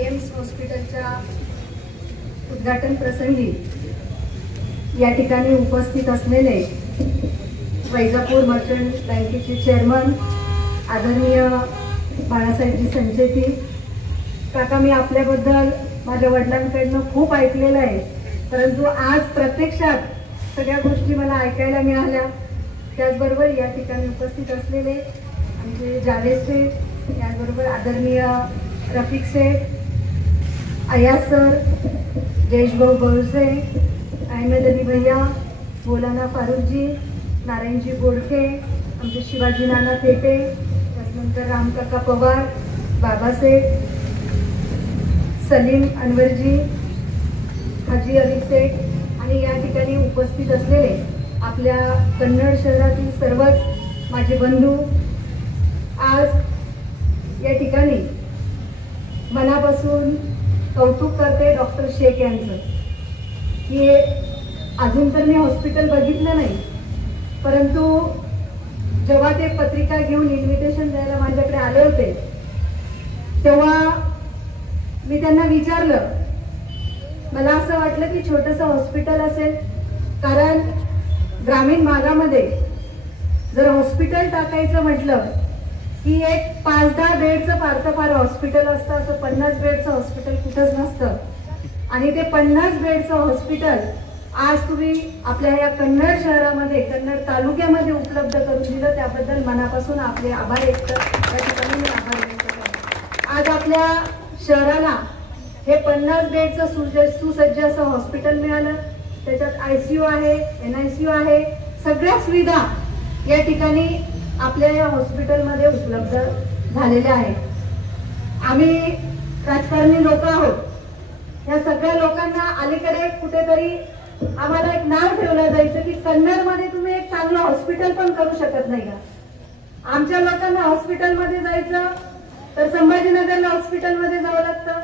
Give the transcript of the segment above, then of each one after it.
AIIMS हॉस्पिटलच्या उद्घाटन प्रसंगी या ठिकाणी उपस्थित असलेले वैजापूर मर्चंट बँकेचे चेअरमन आदरणीय बाळासाहेबजी संचेती काका, मी आपल्याबद्दल माझ्या वडिलांकडनं खूप ऐकलेलं आहे, परंतु आज प्रत्यक्षात सगळ्या गोष्टी मला ऐकायला मिळाल्या। त्याचबरोबर या ठिकाणी उपस्थित असलेले आमचे जावेद शेठ, त्याचबरोबर आदरणीय रफिक शेठ, अयाज सर, जयेशभाऊ बळुसे, अहमद अली भैया, मौलाना फारुकजी, नारायणजी बोडके, आमचे शिवाजी नाना थेटे, त्यानंतर रामकाका पवार, बाबासेठ, सलीम अनवरजी, हाजी अली शेख आणि या ठिकाणी उपस्थित असलेले आपल्या कन्नड शहरातील सर्वच माझे बंधू, आज या ठिकाणी मनापासून कौतुक करते डॉक्टर शेख यांचं की अजून तर मी हॉस्पिटल बघितलं नाही, परंतु जेव्हा ते पत्रिका घेऊन इन्व्हिटेशन द्यायला माझ्याकडे आले होते तेव्हा मी त्यांना विचारलं, मला असं वाटलं की छोटंसं हॉस्पिटल असेल, कारण ग्रामीण भागामध्ये जर हॉस्पिटल टाकायचं म्हटलं की एक 5-10 बेडचं फार हॉस्पिटल असतं, असं 50 बेडचं हॉस्पिटल कुठंच नसतं। आणि ते 50 बेडचं हॉस्पिटल आज तुम्ही आपल्या या कन्नड शहरामध्ये, कन्नड तालुक्यामध्ये उपलब्ध करून दिलं, त्याबद्दल मनापासून आपले आभार व्यक्त करतो। आज आपल्या शहराला हे 50 बेडचं सुसज्ज असं हॉस्पिटल मिळालं, त्याच्यात ICU आहे, NICU आहे, सगळ्या सुविधा या ठिकाणी आपल्या या हॉस्पिटलमध्ये उपलब्ध झालेल्या आहेत। आम्ही राजकारणी लोक आहोत, या सगळ्या लोकांना अलीकडे कुठेतरी आम्हाला एक नाव ठेवलं जायचं की कन्नडमध्ये तुम्ही एक चांगलं हॉस्पिटल पण करू शकत नाही का? आमच्या लोकांना हॉस्पिटलमध्ये जायचं तर संभाजीनगरला हॉस्पिटलमध्ये जावं लागतं,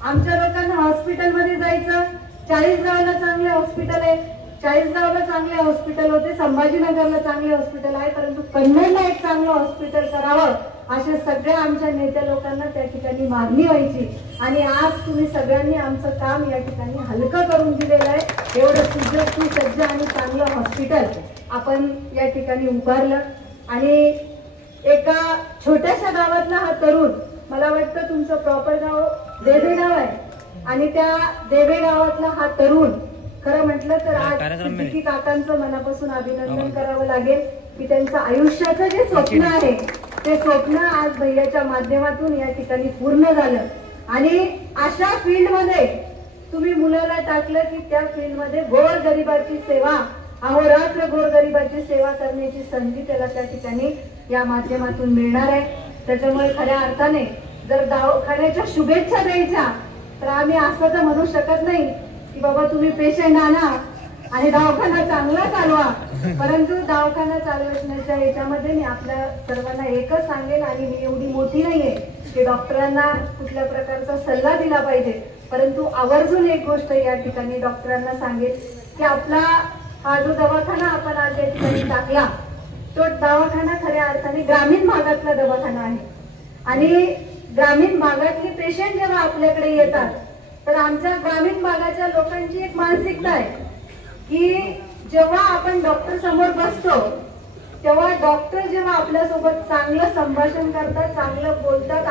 आमच्या लोकांना हॉस्पिटलमध्ये जायचं, 40गावला चांगले हॉस्पिटल आहे, 40गावला चांगले हॉस्पिटल होते, संभाजीनगरला चांगले हॉस्पिटल आहे, परंतु कन्नडला एक चांगलं हॉस्पिटल करावं अशा सगळ्या आमच्या नेत्या लोकांना त्या ठिकाणी मागणी व्हायची। आणि आज तुम्ही सगळ्यांनी आमचं काम या ठिकाणी हलकं करून दिलेलं आहे। एवढं सुसज्ज आणि चांगलं हॉस्पिटल आपण या ठिकाणी उभारलं। आणि एका छोट्याशा गावातला हा तरुण, मला वाटतं तुमचं प्रॉपर गाव देवे गाव आहे, आणि त्या देवे गावातला हा तरुण, खरं म्हटलं तर आज सिद्दीकी काकांचं मनापासून अभिनंदन करावं लागेल की त्यांचं आयुष्याचं जे स्वप्न आहे ते स्वप्न आज भैयाच्या माध्यमातून या ठिकाणी पूर्ण झालं। आणि अशा फील्डमध्ये तुम्ही मुलाला टाकलं की त्या फील्डमध्ये गोरगरिबाची सेवा, अहोरात्र गोरगरिबाची सेवा करण्याची संधी त्याला त्या ठिकाणी या माध्यमातून मिळणार आहे। त्याच्यामुळे खऱ्या अर्थाने जर दवाखान्याच्या शुभेच्छा द्यायच्या तर आम्ही असं तर म्हणू शकत नाही की बाबा तुम्ही पेशंट आणा आणि दवाखाना चांगला चालवा, परंतु दवाखाना चालवण्याच्या याच्यामध्ये मी आपल्या सर्वांना एकच सांगेन, आणि मी एवढी मोठी नाहीये की डॉक्टरांना कुठल्या प्रकारचा सल्ला दिला पाहिजे, परंतु आवर्जून एक गोष्ट या ठिकाणी डॉक्टरांना सांगेल की आपला हा जो दवाखाना आपण आज या ठिकाणी टाकला तो दवाखाना खऱ्या अर्थाने ग्रामीण भागातला दवाखाना आहे। आणि ग्रामीण भागातले पेशंट जेव्हा आपल्याकडे येतात तर आमच्या ग्रामीण भागाच्या लोकांची एक मानसिकता आहे की जेव्हा आपण डॉक्टर समोर बसतो तेव्हा डॉक्टर जेव्हा आपल्यासोबत चांगलं संभाषण करतात, चांगलं बोलतात,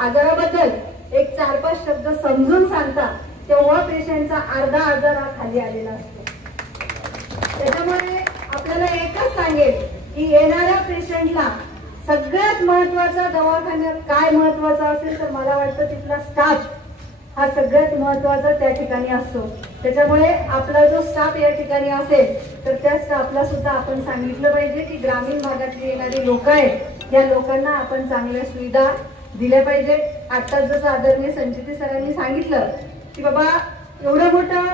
आजाराबद्दल एक 4-5 शब्द समजून सांगतात, तेव्हा पेशंटचा अर्धा आजार हा खाली आलेला असतो। त्याच्यामुळे आपल्याला एकच सांगेल की येणाऱ्या पेशंटला सगळ्यात महत्वाचा दवाखान्यात काय महत्वाचा असेल तर मला वाटतं तिथला स्टाफ हा सगळ्यात महत्वाचा त्या ठिकाणी असतो। त्याच्यामुळे आपला जो स्टाफ या ठिकाणी असेल तर त्या स्टाफला सुद्धा आपण सांगितलं पाहिजे की ग्रामीण भागातली येणारी लोक आहेत या लोकांना आपण चांगल्या सुविधा दिल्या पाहिजे। आता जसं आदरणीय संचिती सरांनी सांगितलं की बाबा एवढं मोठं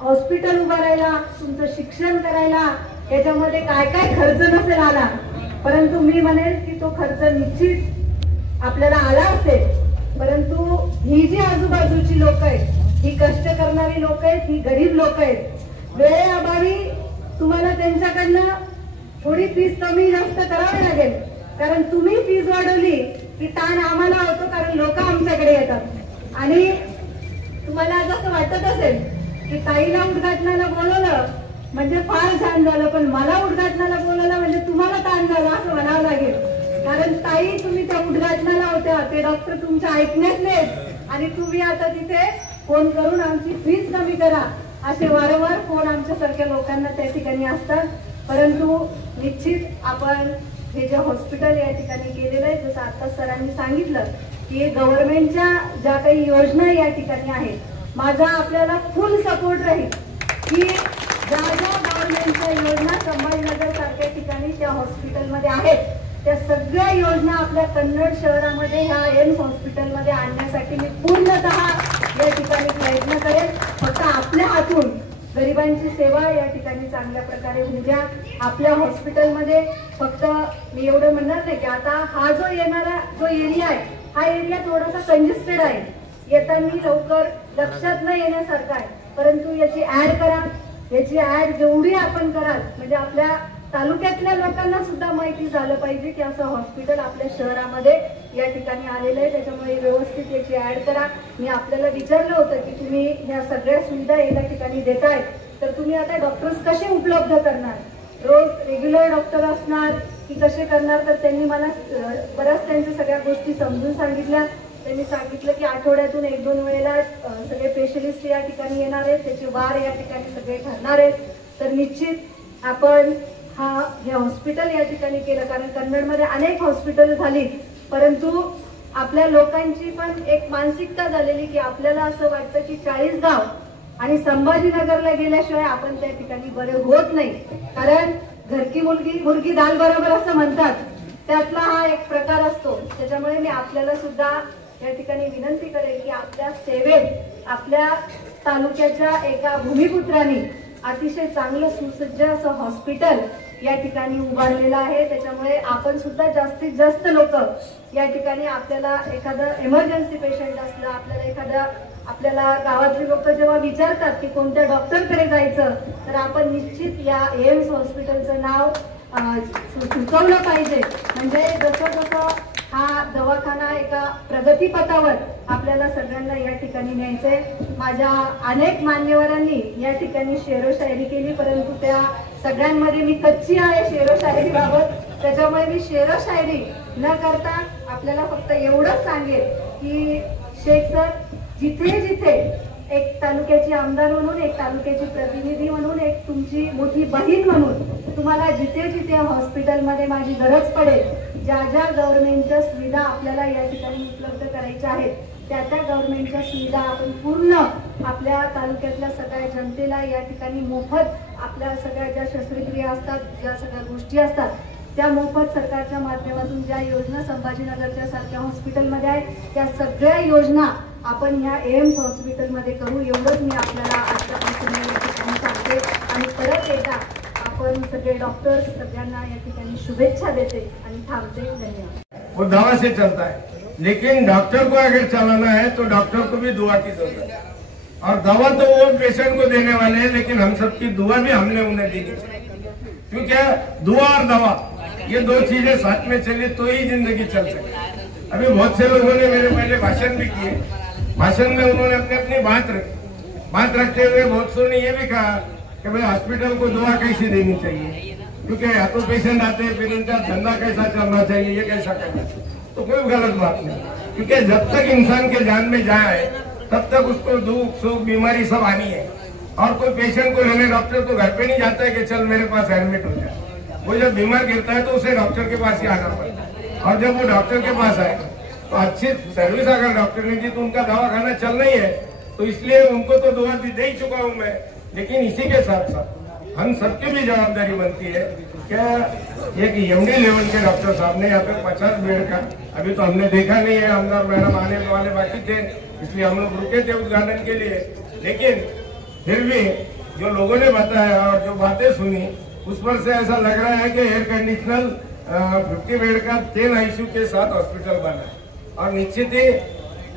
हॉस्पिटल उभारायला, तुमचं शिक्षण करायला याच्यामध्ये काय काय खर्च नसेल आला, परंतु मी म्हणेल की तो खर्च निश्चित आपल्याला आला असेल, परंतु ही जी आजूबाजूची लोक आहेत, ही कष्ट करणारी लोक आहेत, ही गरीब लोक आहेत, वेळेअभावी तुम्हाला त्यांच्याकडनं थोडी फीस कमी जास्त करावी लागेल, कारण तुम्ही फीस वाढवली की ताण आम्हाला होतो, कारण लोक आमच्याकडे येतात। आणि तुम्हाला आज असं वाटत असेल की ताईला उद्घाटनाला बोलवलं म्हणजे फार छान झालं, पण मला उद्घाटनाला बोलवलं म्हणजे तुम्हाला ताण झाला असं म्हणावं लागेल. कारण ताई तुम्ही त्या उद्घाटनाला होत्या, ते डॉक्टर तुमच्या ऐकण्यातलेत आणि तुम्ही आता तिथे फोन करून आमची फीस कमी करा असे वारंवार फोन आमच्यासारख्या लोकांना त्या ठिकाणी असतात. परंतु निश्चित आपण हे जे हॉस्पिटल या ठिकाणी केलेलं आहे, जसं आता सरांनी सांगितलं की गव्हर्नमेंटच्या ज्या काही योजना या ठिकाणी आहेत, माझा आपल्याला फुल सपोर्ट राहील की ज्या ज्या गव्हर्नमेंटच्या योजना संभाजीनगर सारख्या ठिकाणी त्या हॉस्पिटलमध्ये आहेत, त्या सगळ्या योजना आपल्या कन्नड शहरामध्ये ह्या एम्स हॉस्पिटलमध्ये आणण्यासाठी मी पूर्णतः या ठिकाणी प्रयत्न करेन. फक्त आपल्या हातून गरिबांची सेवा या ठिकाणी चांगल्या प्रकारे होऊ द्या. आपल्या हॉस्पिटलमध्ये फक्त मी एवढं म्हणणार नाही की आता हा जो येणारा जो एरिया आहे, हा एरिया थोडासा कंजेस्टेड आहे, येताना लवकर लक्षात न येण्यासारखा आहे. परंतु याची ऍड करा, याची ऍड जेवढी आपण कराल म्हणजे आपल्या तालुक्यातल्या लोकांना सुद्धा माहिती झालं पाहिजे की असं हॉस्पिटल आपल्या शहरामध्ये या ठिकाणी आलेलं आहे. त्याच्यामुळे व्यवस्थित याची ऍड करा. मी आपल्याला विचारलं होतं की तुम्ही ह्या सगळ्या सुविधा एका ठिकाणी देताय, तर तुम्ही आता डॉक्टर्स कसे उपलब्ध करणार, रोज रेग्युलर डॉक्टर असणार की कसे करणार. तर त्यांनी मला बऱ्याच त्यांच्या सगळ्या गोष्टी समजून सांगितल्या. त्यांनी सांगितलं की आठवड्यातून 1-2 वेळेला सगळे स्पेशलिस्ट या ठिकाणी येणार आहेत, त्याचे वार या ठिकाणी सगळे ठरणार आहेत. तर निश्चित आपण हे हॉस्पिटल या ठिकाणी केलं, कारण कन्नडमध्ये अनेक हॉस्पिटल झाली, परंतु आपल्या लोकांची पण एक मानसिकता झालेली की आपल्याला असं वाटतं की 40गाव आणि संभाजीनगरला गेल्याशिवाय आपण त्या ठिकाणी बरे होत नाही. कारण घरकी मुलगी दाल बरोबर असं म्हणतात, त्यातला हा एक प्रकार असतो. त्याच्यामुळे मी आपल्याला सुद्धा या ठिकाणी विनंती करेन की आपल्या सेवेत आपल्या तालुक्याच्या एका भूमिपुत्रांनी अतिशय चांगलं सुसज्ज असं हॉस्पिटल या ठिकाणी उभारलेलं आहे. त्याच्यामुळे आपण सुद्धा जास्तीत जास्त लोक या ठिकाणी, आपल्याला एखादं इमर्जन्सी पेशंट असलं, आपल्याला गावातले लोक जेव्हा विचारतात की कोणत्या डॉक्टरकडे जायचं, तर आपण निश्चित या एम्स हॉस्पिटलचं नाव सुचवलं पाहिजे. म्हणजे जसं जसं हा दवाखाना एका प्रगतीपथावर आपल्याला सगळ्यांना या ठिकाणी न्यायचंय. माझ्या अनेक मान्यवरांनी या ठिकाणी शेरोशायरी केली, परंतु त्या सगळ्यांमध्ये मी कच्ची आहे शेरोशायरी बाबत. त्याच्यामुळे मी शेरोशायरी न करता आपल्याला फक्त एवढंच सांगेल की शेख सर, जिथे जिथे एक तालुक्याची आमदार म्हणून, एक तालुक्याची प्रतिनिधी म्हणून, एक तुमची मोठी बहीण म्हणून तुम्हाला जिथे जिथे हॉस्पिटलमध्ये माझी गरज पडेल, ज्या ज्या गव्हर्नमेंटच्या सुविधा आपल्याला या ठिकाणी उपलब्ध करायच्या आहेत, त्या त्या गव्हर्नमेंटच्या सुविधा आपण पूर्ण आपल्या तालुक्यातल्या सगळ्या जनतेला या ठिकाणी मोफत, आपल्या सगळ्या ज्या शस्त्रक्रिया असतात, ज्या सगळ्या गोष्टी असतात, त्या मोफत सरकारच्या माध्यमातून ज्या योजना संभाजीनगरच्या सारख्या हॉस्पिटलमध्ये आहेत, त्या सगळ्या योजना आपण ह्या एम्स हॉस्पिटलमध्ये करू. एवढंच मी आपल्याला आजच्यापासून या ठिकाणी सांगते. आणि परत एकदा आपण सगळे डॉक्टर्स सगळ्यांना या ठिकाणी शुभेच्छा देते आणि थांबते. धन्यवाद. वो दवा से चलता है, लेकिन डॉक्टर को अगर चलाना है तो डॉक्टर को भी दुआ की जरूरत है. और दवा तो वो पेशेंट को देने वाले हैं, लेकिन हम सबकी दुआ भी हमने उन्हें देनी चाहिए. क्योंकि दुआ और दवा ये दो चीजें साथ में चले तो ही जिंदगी चल सके. अभी बहुत से लोगों ने मेरे पहले भाषण भी किए. भाषण में उन्होंने अपनी अपनी बात रखते हुए बहुत सौ ने ये भी कहा कि भाई हॉस्पिटल को दुआ कैसी देनी चाहिए, क्योंकि या तो पेशेंट आते हैं फिर इनका धंधा कैसा चलना चाहिए, ये कैसा करना. तो कोई गलत बात नहीं, क्योंकि जब तक इंसान के जान में जाए तब तक उसको दुख सुख बीमारी सब आनी है. और कोई पेशेंट को लेने डॉक्टर तो घर पे नहीं जाता है कि चल मेरे पास एडमिट हो जाए. वो जब बीमार गिरता है तो उसे डॉक्टर के पास ही आना पड़ता है. और जब वो डॉक्टर के पास आए तो अच्छी सर्विस अगर डॉक्टर ने दी तो उनका दवाखाना चल रही है. तो इसलिए उनको तो दुआ दे ही चुका हूं मैं. लेकिन इसी के साथ साथ हम सबकी भी जवाबदारी बनती है क्या, एक यमुनी लेवल के डॉक्टर साहब ने यहाँ पे 50 बेड का, अभी तो हमने देखा नहीं है, आमदार मैडम आने वाले बाकी थे, इसलिए हम लोग रुके थे उद्घाटन के लिए. लेकिन फिर भी जो लोगों ने बताया और जो बातें सुनी उस पर से ऐसा लग रहा है कि एयर कंडीशनल 50 बेड का 10 ICU के साथ हॉस्पिटल बना है. और निश्चित ही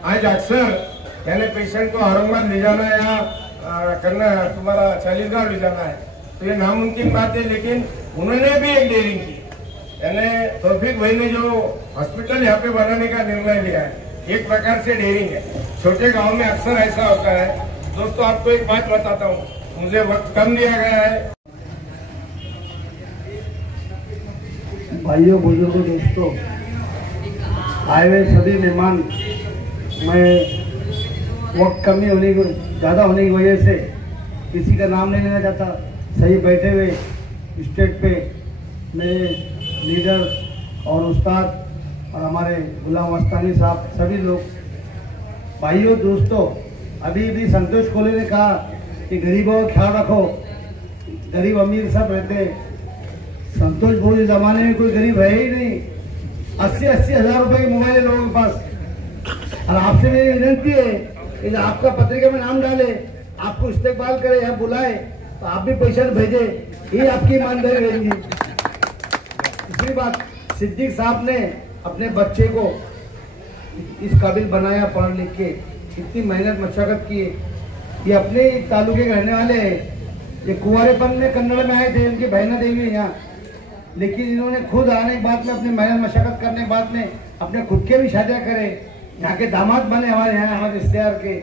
आज अक्सर यानी पेशेंट को औरंगाबाद ले जाना या करना तुम्हारा 40गांव ले जाना है तो ये नामुमकिन बात है. लेकिन उन्होंने भी एक डेयरिंग की, यानी तौफीक भाई ने जो हॉस्पिटल यहाँ पे बनाने का निर्णय लिया है, एक प्रकार से डेयरिंग है। छोटे गांव में अक्सर ऐसा होता है। दोस्तों आपको एक बात बताता हूँ, मुझे वक्त कम दिया गया है। भाइयों बुजुर्गों दोस्तों, आए हुए सभी मेहमान, मैं वक्त कमी होने की ज़्यादा होने की वजह से किसी का नाम नहीं लेना चाहता। सही बैठे हुए स्टेज पे मेरे लीडर और उस्ताद और हमारे गुलाम मस्तानी साहब, सभी लोग, भाइयों दोस्तों, अभी भी संतोष कोहली ने कहा कि गरीबों का ख्याल रखो, गरीब अमीर सब रहते हैं। संतोष भोज जमाने में कोई गरीब है ही नहीं। 80-80 हज़ार रुपए के मोबाइल है लोगों के पास। और आपसे मेरी विनती है कि आपका पत्रिका में नाम डाले, आपको इस्तेकबाल करे या बुलाए तो आप भी पैसा भेजे, ये आपकी ईमानदारी रहेगी। दूसरी बात, सिद्दीक साहब ने अपने बच्चे को इस काबिल बनाया, पढ़ लिख के इतनी मेहनत मशक्कत की। ये अपने तालुके के रहने वाले हैं। ये कुंवारेपन में कन्नड़ में आए थे, इनकी बहना देवी है यहाँ, लेकिन इन्होंने खुद आने के बाद में, अपनी मेहनत मशक्कत करने के बाद में अपने खुद के भी शादियाँ करे, यहाँ के दामाद बने हमारे यहाँ, हमारे रिश्तेदार के,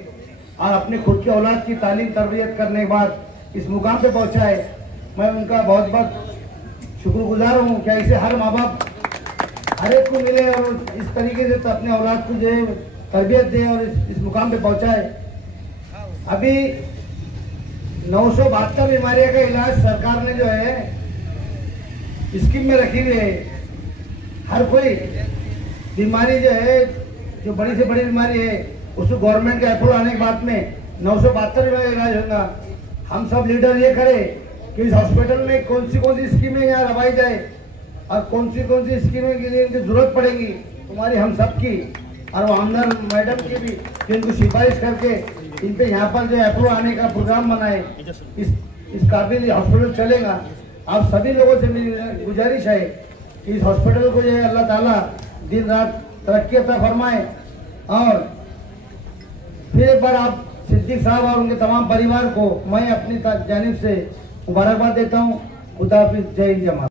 और अपने खुद की औलाद की तालीम तरबियत करने के बाद इस मुकाम पे पहुँचा है। मैं उनका बहुत बहुत शुक्रगुजार हूँ कि ऐसे हर माँ बाप हर एक को मिले और इस तरीके से तो अपने औलाद को जो है तरबियत दे और इस मुकाम पे पहुँचाए। अभी 972 बीमारियों का इलाज सरकार ने जो है स्कीम में रखी हुई है। हर कोई बीमारी जो है, जो बड़ी से बड़ी बीमारी है, उसको गवर्नमेंट का अप्रूवल आने के बाद में 972 में इलाज होगा। हम सब लीडर ये करें कि इस हॉस्पिटल में कौन सी स्कीमें यहाँ लगाई जाए और कौन सी स्कीमें के लिए इनकी जरूरत पड़ेगी, तुम्हारी हम सब की और वो आमदार मैडम की भी, कि इनको सिफारिश करके इन पे यहाँ पर जो अप्रूवल आने का प्रोग्राम बनाए। इस काबिल हॉस्पिटल चलेगा। आप सभी लोगों से मेरी गुजारिश है कि इस हॉस्पिटल को जो है अल्लाह ताला दिन रात तरक्की अता फरमाए। और फिर एक बार आप सिद्दीक साहब और उनके तमाम परिवार को मैं अपनी जानिब से मुबारकबाद देता हूँ। खुदा हाफिज़, जय हिंद, जय भारत।